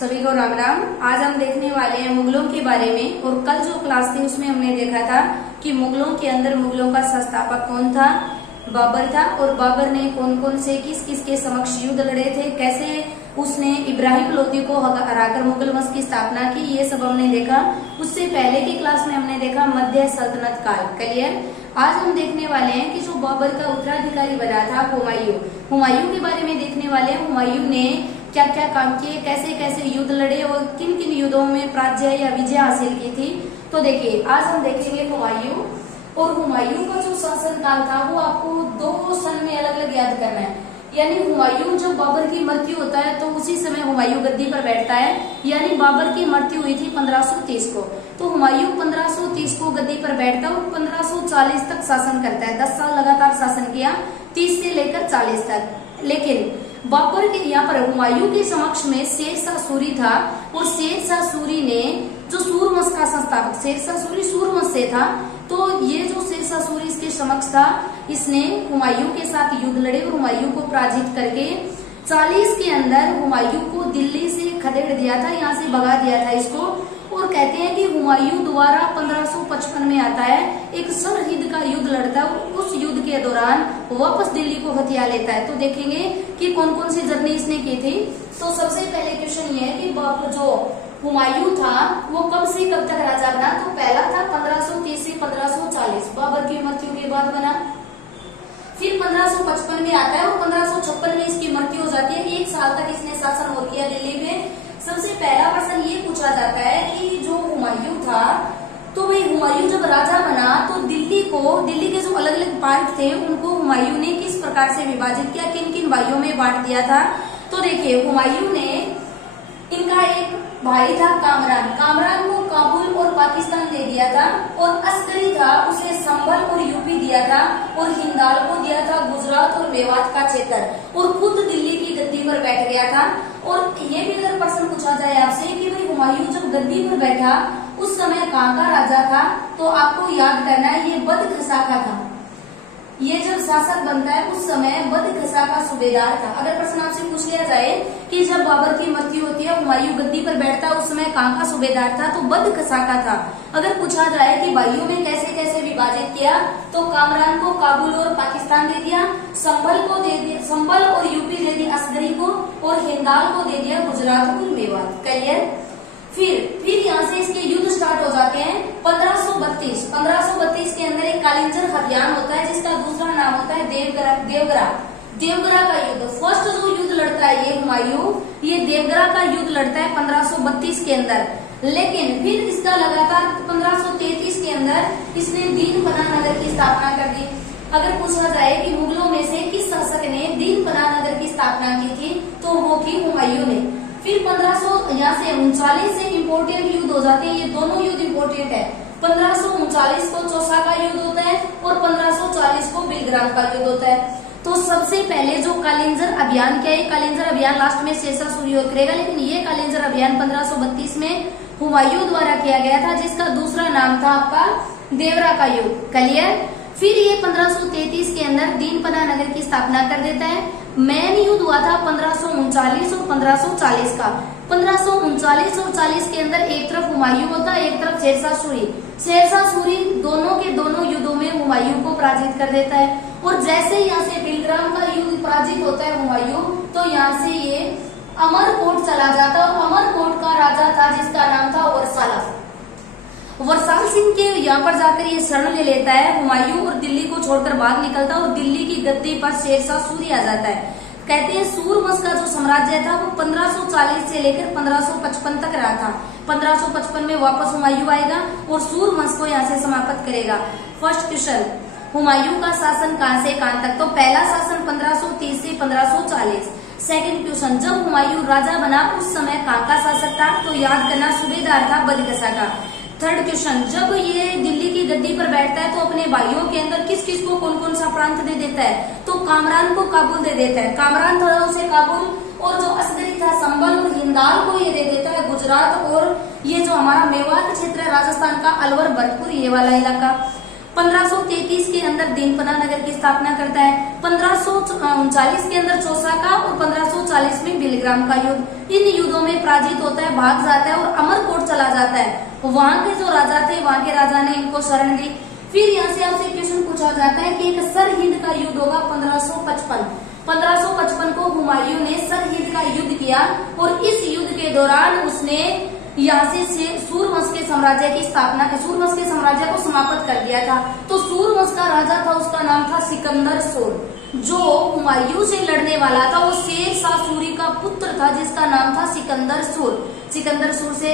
सभी को राम राम। आज हम देखने वाले हैं मुगलों के बारे में। और कल जो क्लास थी उसमें हमने देखा था कि मुगलों के अंदर मुगलों का संस्थापक कौन था, बाबर था। और बाबर ने कौन कौन से किस किस के समक्ष युद्ध लड़े थे, कैसे उसने इब्राहिम लोदी को हराकर मुगल वंश की स्थापना की, ये सब हमने देखा। उससे पहले की क्लास में हमने देखा मध्य सल्तनत काल। क्लियर। आज हम देखने वाले हैं कि जो बाबर का उत्तराधिकारी बना था हुमायूं के बारे में देखने वाले हैं। हुमायूं ने क्या क्या काम किए, कैसे कैसे युद्ध लड़े और किन किन युद्धों में पराजय या विजय हासिल की थी। तो देखिए आज हम देखेंगे हुमायूं। और हुमायूं का जो शासन काल था वो आपको 2 सन में अलग अलग याद करना है। यानी हुमायूं जब बाबर की मृत्यु होता है तो उसी समय हुमायूं गद्दी पर बैठता है। यानी बाबर की मृत्यु हुई थी 1530 को, तो हुमायूं 1530 को गद्दी पर बैठता है और 1540 तक शासन करता है। 10 साल लगातार शासन किया, 30 से लेकर 40 तक। लेकिन बाबर के यहाँ पर हुमायूं के समक्ष में शेरशाह सूरी था। और शेरशाह सूरी ने जो सूरवंश का संस्थापक, शेरशाह सूरी सूरवंश से था, तो ये जो शेरशाह सूरी इसके समक्ष था, इसने हुमायूं के साथ युद्ध लड़े और हुमायूं को पराजित करके 40 के अंदर हुमायूं को दिल्ली से खदेड़ दिया था, यहाँ से भगा दिया था इसको। और कहते हैं कि हुमायूं दोबारा 1555 में आता है, एक सरहिंद का युद्ध लड़ता है और उस युद्ध के दौरान वापस दिल्ली को हथिया लेता है। तो देखेंगे कि कौन कौन सी जर्नी इसने की थी। तो सबसे पहले क्वेश्चन ये है कि जो हुमायूं था वो कब से कब तक राजा बना। तो पहला था 1530 से 1540, बाबर की मृत्यु के बाद बना। फिर 1555 में आता है और 1556 में इसकी मृत्यु हो जाती है। 1 साल तक इसने शासन और किया दिल्ली में। सबसे पहला प्रश्न ये पूछा जाता है कि जो हुमायूं था, तो भाई हुमायूं जब राजा बना तो दिल्ली के जो अलग अलग पार्ट थे उनको हुमायूं ने किस प्रकार से विभाजित किया, किन किन भाइयों में बांट दिया था। तो देखिए हुमायूं ने, इनका एक भाई था कामरान को काबुल और पाकिस्तान दे दिया था। और अस्करी था, उसे संभल और यूपी दिया था। और हिंदाल को दिया था गुजरात और मेवात का क्षेत्र। और खुद दिल्ली की गद्दी पर बैठ गया था। और ये भी अगर प्रश्न पूछा जाए आपसे कि भाई हुमायूं जब गद्दी पर बैठा उस समय कहाँ का राजा था, तो आपको याद करना है ये बदखसा का था। ये जब शासक बनता है उस समय बदखसा का सूबेदार था। अगर प्रश्न आपसे पूछ लिया जाए कि जब बाबर की मृत्यु होती है हुमायूं गद्दी पर बैठता है उस समय कहाँ का सूबेदार था, तो बदखसा का था। अगर पूछा जाए कि भाइयों में कैसे कैसे विभाजित किया, तो कामरान को काबुल और पाकिस्तान दे दिया, संभल और यूपी दे दी असगरी को, और हिंदाल को दे दिया गुजरात और मेवात। क्लियर। फिर यहाँ से इसके युद्ध स्टार्ट हो जाते हैं। 1532 के अंदर एक कालिंजर अभियान होता है जिसका दूसरा नाम होता है देवगरा का युद्ध। फर्स्ट जो युद्ध लड़ता है ये हुमायूं, ये देवगरा का युद्ध लड़ता है 1532 के अंदर। लेकिन फिर इसका लगातार 1533 के अंदर इसने दीनपना नगर की स्थापना कर दी। अगर पूछा जाए कि मुगलों में से किस शासक ने दीनपना नगर की स्थापना की थी, तो वो थी हुमायूं ने। फिर 1539 से इम्पोर्टेंट युद्ध हो जाते हैं। ये दोनों युद्ध इम्पोर्टेंट है। 1539 को चौसा का युद्ध होता है और 1540 को बिलग्राम का युद्ध होता है। तो सबसे पहले जो कालिंजर अभियान क्या है, कालिंजर अभियान लास्ट में शेरशाह सूरी करेगा, लेकिन ये कालिंजर अभियान 1532 में हुमायूं द्वारा किया गया था, जिसका दूसरा नाम था आपका देवरा का युद्ध। क्लियर। फिर ये 1533 के अंदर दीनपना नगर की स्थापना कर देता है। मेन युद्ध हुआ था 1539 और 1540 का। 1539 और 40 के अंदर एक तरफ हुमायूं होता है, एक तरफ शेरशाह सूरी। शेरशाह सूरी दोनों के दोनों युद्धों में हुमायूं को पराजित कर देता है। और जैसे यहाँ से बिलग्राम का युद्ध पराजित होता है हुमायूं, तो यहाँ से ये अमरकोट चला जाता है। अमरकोट का राजा था जिसका नाम था वरसाल सिंह के यहाँ पर जाकर ये शरण ले लेता है हुमायूं और दिल्ली को छोड़कर भाग निकलता है। और दिल्ली की गद्दी पर शेरशाह सूरी आ जाता है। कहते हैं सूरवंश का जो साम्राज्य था वो 1540 से लेकर 1555 तक रहा था। 1555 में वापस हुमायूं आएगा और सूरवंश को यहाँ से समाप्त करेगा। फर्स्ट क्वेश्चन, हुमायूं का शासन कहाँ से कहाँ तक। तो पहला शासन 1530 से 1540। सेकंड क्वेश्चन, जब हुमायूं राजा बना उस समय कहाँ का शासक था, तो याद करना सूबेदार था बदखसा का। थर्ड क्वेश्चन, जब ये दिल्ली की गद्दी पर बैठता है तो अपने भाइयों के अंदर किस किस को कौन कौन सा प्रांत दे देता है, तो कामरान को काबुल दे देता है। कामरान था उसे काबुल, और जो असगरी था संभल और हिंदाल को ये दे देता है गुजरात। और ये जो हमारा मेवात क्षेत्र है राजस्थान का, अलवर भरतपुर, ये वाला इलाका। 1533 के अंदर दीनपना नगर की स्थापना करता है। 1539 के अंदर चौसा का और 1540 में बिलग्राम का युद्ध। इन युद्धों में पराजित होता है, भाग जाता है और अमरकोट चला जाता है। वहां के जो राजा थे, वहां के राजा ने इनको शरण दी। फिर यहाँ से आपसे क्वेश्चन पूछा जाता है कि एक सरहिंद का युद्ध होगा 1555 को हुमायूं ने सरहिंद का युद्ध किया और इस युद्ध के दौरान उसने यहाँ से सूरवंश के साम्राज्य की स्थापना, सूरवंश के साम्राज्य को समाप्त कर दिया था। तो सूरवंश का राजा था, उसका नाम था सिकंदर सूर। जो हुमायूं से लड़ने वाला था वो शेर शाह सूरी का पुत्र था, जिसका नाम था सिकंदर सूर। सिकंदर सूर से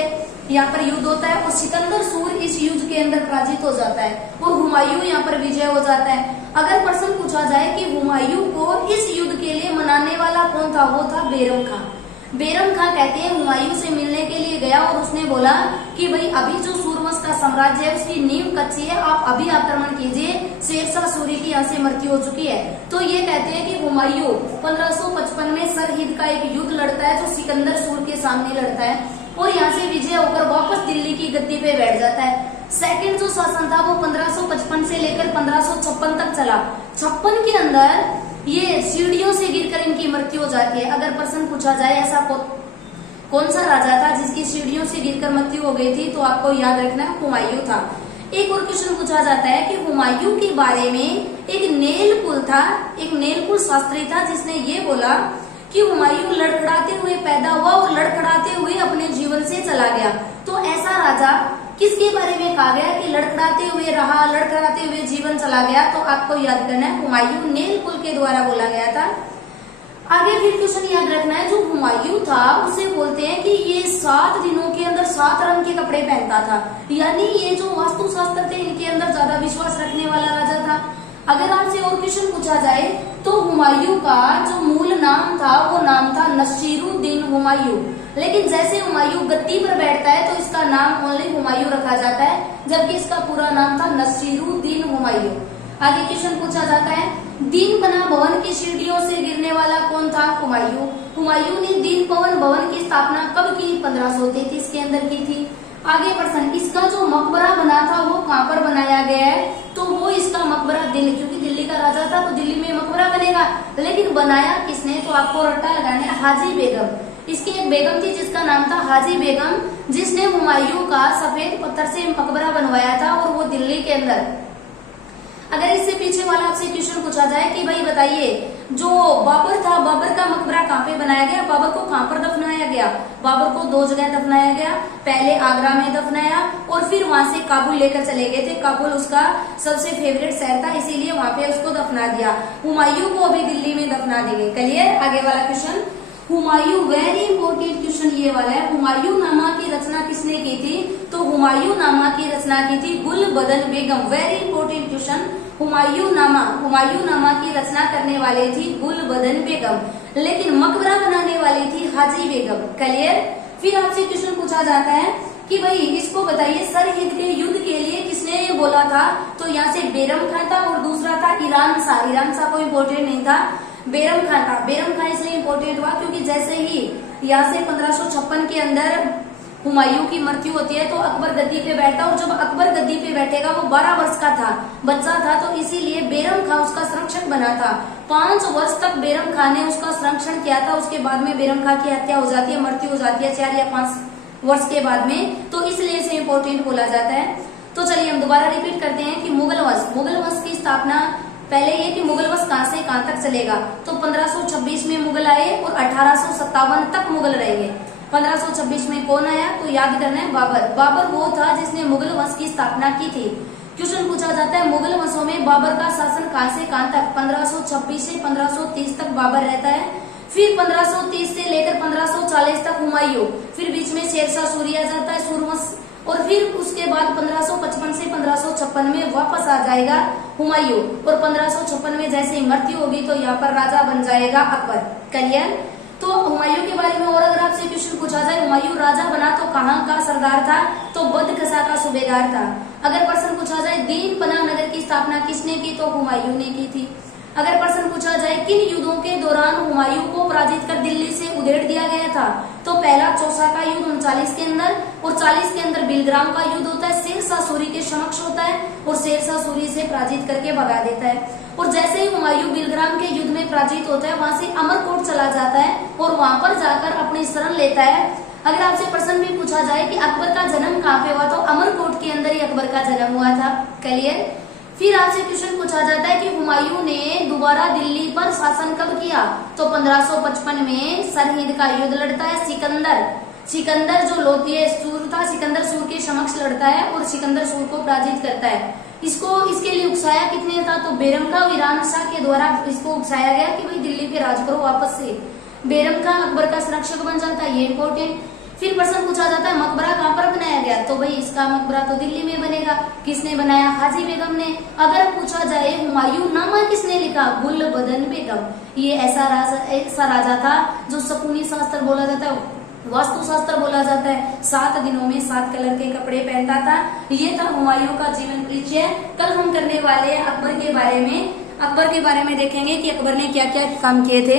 यहाँ पर युद्ध होता है और सिकंदर सूर इस युद्ध के अंदर पराजित हो जाता है और हुमायूं यहाँ पर विजय हो जाता है। अगर प्रश्न पूछा जाए कि हुमायूं को इस युद्ध के लिए मनाने वाला कौन था, वो था बैरम खां। बैरम खां कहते हैं हुमायूं से मिलने के लिए गया और उसने बोला कि भाई अभी जो सूरवंश का साम्राज्य है उसकी नींव कच्ची है, आप अभी आक्रमण कीजिए, शेरशाह सूरी की यहाँ से मृत्यु हो चुकी है। तो ये कहते हैं कि हुमायूं 1555 में सरहिंद का एक युद्ध लड़ता है जो सिकंदर सूर के सामने लड़ता है और यहाँ से विजय होकर वापस दिल्ली की गद्दी पे बैठ जाता है। सेकंड जो शासन था वो 1555 से लेकर 1556 तक चला। 56 के अंदर ये सीढ़ियों से गिरकर इनकी मृत्यु हो जाती है। अगर प्रश्न पूछा जाए ऐसा कौन सा राजा था जिसकी सीढ़ियों से गिरकर मृत्यु हो गई थी, तो आपको याद रखना है हुमायूं था। एक और क्वेश्चन पूछा जाता है कि हुमायूं के बारे में एक नेलकुल था, एक नेलकुल शास्त्री था जिसने ये बोला कि हुमायूं लड़खड़ाते हुए पैदा हुआ और लड़खड़ाते हुए अपने जीवन से चला गया। तो ऐसा राजा किसके बारे में कहा गया कि लड़खड़ाते हुए रहा, लड़खड़ाते हुए जीवन चला गया, तो आपको याद करना है हुमायूं नेलकुल के द्वारा बोला गया था। आगे फिर क्वेश्चन याद रखना है, जो हुमायूं था उसे बोलते हैं कि ये 7 दिनों के अंदर 7 रंग के कपड़े पहनता था, यानी ये जो वास्तुशास्त्र थे इनके अंदर ज्यादा विश्वास रखने वाला राजा था। अगर आपसे और क्वेश्चन पूछा जाए तो हुमायूं का जो मूल नाम था वो नाम था नसीरुद्दीन हुमायूं, लेकिन जैसे हुमायूं गद्दी पर बैठता है तो इसका नाम ओनली हुमायूं रखा जाता है, जबकि इसका पूरा नाम था नसीरुद्दीन हुमायूं। आगे क्वेश्चन पूछा जाता है, दीनपना भवन की सीढ़ियों से गिरने वाला कौन था? हुमायूं। हुमायूं ने दीनपना भवन की स्थापना कब की? 1533 के अंदर की थी। आगे प्रश्न, इसका जो मकबरा बना था वो कहाँ पर बनाया गया है? तो वो इसका मकबरा दिल्ली, क्योंकि दिल्ली का राजा था तो दिल्ली में मकबरा बनेगा, लेकिन बनाया किसने? तो आपको रट्टा लगाने, हाजी बेगम। इसकी एक बेगम थी जिसका नाम था हाजी बेगम, जिसने हुमायूं का सफेद पत्थर से मकबरा बनवाया था और वो दिल्ली के अंदर। अगर इससे पीछे वाला आपसे क्वेश्चन पूछा जाए कि भाई बताइए जो बाबर था, बाबर का मकबरा कहाँ पे बनाया गया, बाबर को कहाँ पर दफनाया गया? बाबर को 2 जगह दफनाया गया, पहले आगरा में दफनाया और फिर वहां से काबुल लेकर चले गए थे। काबुल उसका सबसे फेवरेट शहर था, इसीलिए वहां पे उसको दफना दिया। हुमायूं को अभी दिल्ली में दफना दी गई। क्लियर? आगे वाला question, Humayun, very important question ये वाला है, हुमायूं नामा की रचना किसने की थी? तो हुमायूं नामा की रचना की थी गुलबदन बेगम। वेरी इंपॉर्टेंट क्वेश्चन, हुमायूं नामा की रचना करने वाली थी गुलबदन बेगम, लेकिन मकबरा बनाने वाली थी हाजी बेगम। क्लियर? फिर आपसे क्वेश्चन पूछा जाता है कि भाई इसको बताइए सरहिंद के युद्ध के लिए किसने ये बोला था? तो यहाँ से बैरम खां था और दूसरा था ईरान शाह। ईरान शाह कोई इम्पोर्टेंट नहीं था, बैरम खां था। बैरम खां इसलिए इम्पोर्टेंट हुआ क्योंकि जैसे ही यहाँ से 1556 के अंदर हुमायूं की मृत्यु होती है तो अकबर गद्दी पे बैठता, और जब अकबर गद्दी पे बैठेगा वो 12 वर्ष का था, बच्चा था, तो इसीलिए बैरम खां उसका संरक्षक बना था। 5 वर्ष तक बैरम खां ने उसका संरक्षण किया था। उसके बाद में बैरम खां की हत्या हो जाती है, मृत्यु हो जाती है 4 या 5 वर्ष के बाद में, तो इसलिए इसे इम्पोर्टेंट बोला जाता है। तो चलिए हम दोबारा रिपीट करते हैं कि मुगल वंश की स्थापना, पहले ये कि मुगल वंश कहां से कहां तक चलेगा, तो 1526 में मुगल आए और 1857 तक मुगल रहेंगे। 1526 में कौन आया? तो याद करना है बाबर। बाबर वो था जिसने मुगल वंश की स्थापना की थी। क्वेश्चन पूछा जाता है मुगल वंशों में बाबर का शासन कहां से कहां तक? 1526 से 1530 तक बाबर रहता है, फिर 1530 से लेकर 1540 तक हुमायूं, फिर बीच में शेरशाह सूरी आ जाता है सूरवंश, और फिर उसके बाद 1555 से 1556 में वापस आ जाएगा हुमायूं, और 1556 में जैसे ही मृत्यु होगी तो यहाँ पर राजा बन जाएगा अकबर। क्लियर? तो हुमायूं के बारे में और अगर आपसे क्वेश्चन पूछा जाए, हुमायूं राजा बना तो कहाँ का सरदार था? तो बदकसा का सूबेदार था। अगर प्रश्न पूछा जाए दीनपना नगर की स्थापना किसने की? तो हुमायूं ने की थी। अगर प्रश्न पूछा जाए किन युद्धों के दौरान हुमायूं को पराजित कर दिल्ली से उधेड़ दिया गया था? तो पहला चौसा का युद्ध 39 के अंदर, और 40 के अंदर बिलग्राम का युद्ध होता है, शेरशाह सूरी के समक्ष होता है और शेरशाह सूरी से पराजित करके भगा देता है। और जैसे ही हुमायूं बिलग्राम के युद्ध में पराजित होता है, वहां से अमरकोट चला जाता है और वहां पर जाकर अपनी शरण लेता है। अगर आपसे प्रश्न भी पूछा जाए कि अकबर का जन्म कहाँ पे हुआ, तो अमरकोट के अंदर ही अकबर का जन्म हुआ था। क्लियर। फिर आपसे क्वेश्चन पूछा जाता है कि हुमायूं ने दोबारा दिल्ली पर शासन कब किया, तो 1555 में सरहिंद का युद्ध लड़ता है। सिकंदर जो लोधी सूर था, सिकंदर सूर के समक्ष लड़ता है और सिकंदर सूर को पराजित करता है। इसके लिए उकसाया कितने था, तो बैरम खां ईरान शाह के द्वारा इसको उकसाया गया कि भाई दिल्ली पे राज करो वापस से। बैरम खां अकबर का संरक्षक बन जाता है, ये इंपॉर्टेंट। फिर प्रश्न पूछा जाता है मकबरा कहाँ पर बनाया गया, तो भाई इसका मकबरा तो दिल्ली में बनेगा। किसने बनाया, हाजी बेगम ने। अगर पूछा जाए हुमायूं नामा किसने लिखा, गुलबदन बेगम। ये ऐसा राजा था जो शकुनी शास्त्र बोला जाता है, वास्तु शास्त्र बोला जाता है। 7 दिनों में 7 कलर के कपड़े पहनता था। ये था हुमायूं का जीवन परिचय। कल हम करने वाले अकबर के बारे में देखेंगे कि अकबर ने क्या क्या काम किए थे।